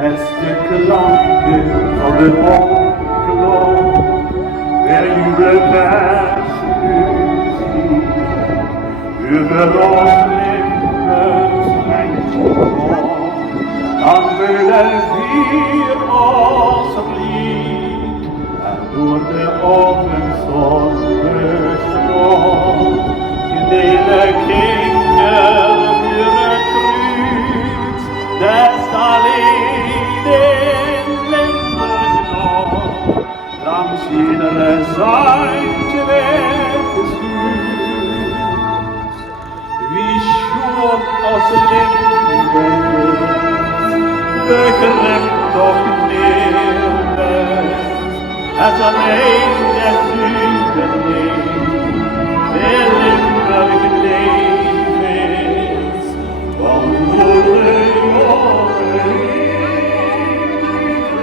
Het stuk lampje van de wolkenklok, der jubelversen muziek, über ons lippers lijkt rond, dan willen wir ons lied, en door de ochtendson bestroomt, in de kinderen weer kruid, des alleen in Limburg nog, langs iedere zijde weggestuurd. Wie schoon als Limburg, begrijpt toch neerlijk, het alleen des zuiderling, de Limburg leef is, van door de jaren heen,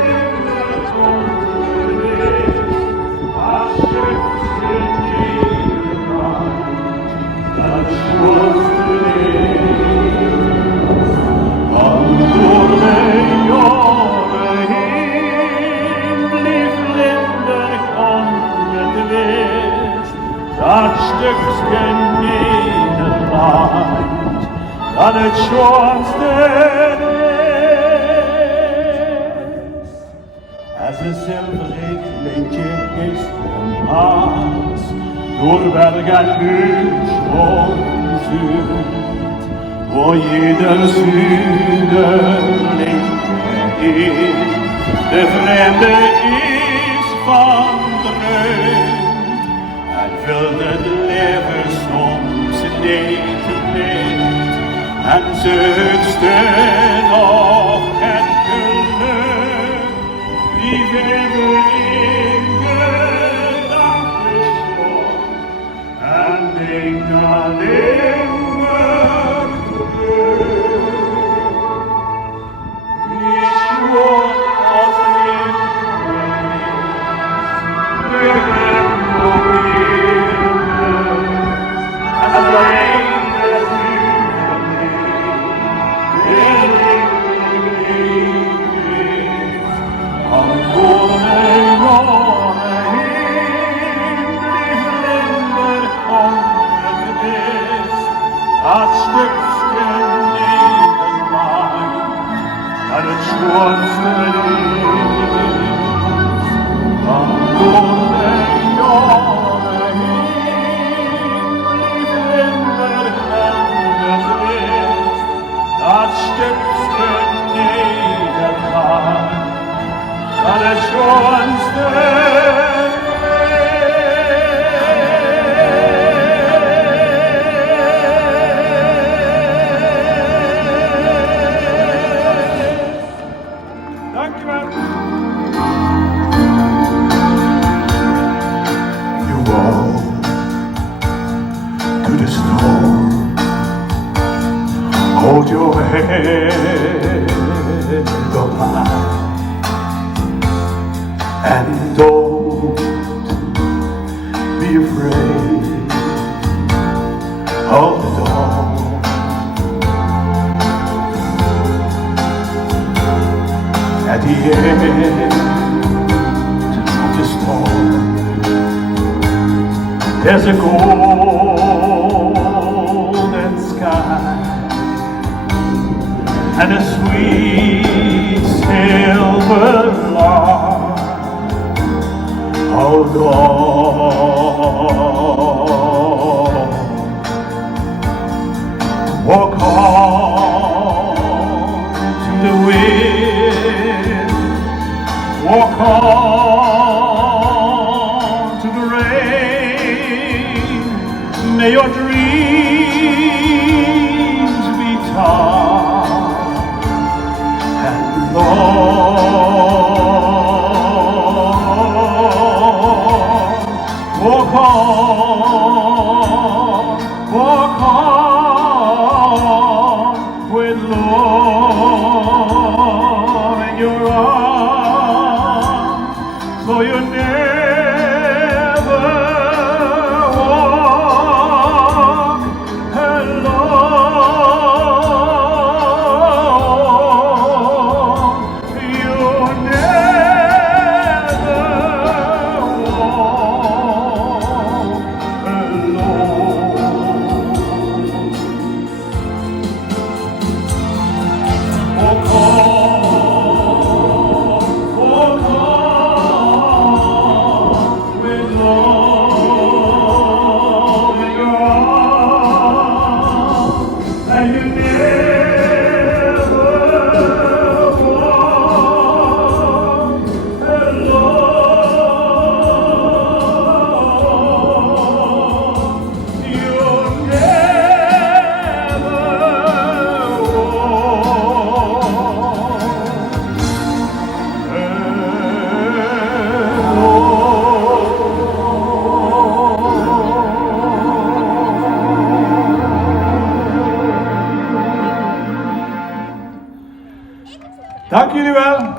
Limburg onderweg, als stukje Nederland, dat schoonste leeft, van door de jaren heen, bleef Limburg onbetwist, dat stukje Nederland, dat het schoonste is. Als een zilveren lintje is de Maas, door berg en lucht omzuurd, wo jeder zuiderling in de vreemde is van dreund, en vult het leven soms niet met, en zuchtste nog het geluk, die we in gedachten schoon, en denk aan Limburg terug. Wie schoon als Limburg is, begrijpt nog eerlijk, alleen de zuiderling, de Limburg leeft, van voor de jaren heen, bleef Limburg onbetwist, dat stukje Nederland, dat het schoonste is. Van door de jaren heen, bleef Limburg onbetwist, dat stukje Nederland, dat het schoonste dankjewel. You walk to the storm, hold your head up high, and don't be afraid of the dawn. At the end of the storm, there's a golden sky and a sweet silver lark. Oh God, walk on to the wind, walk on to the rain. May your dreams be taught and Lord, walk on with love in your arms, so you never walk alone. Dank jullie wel.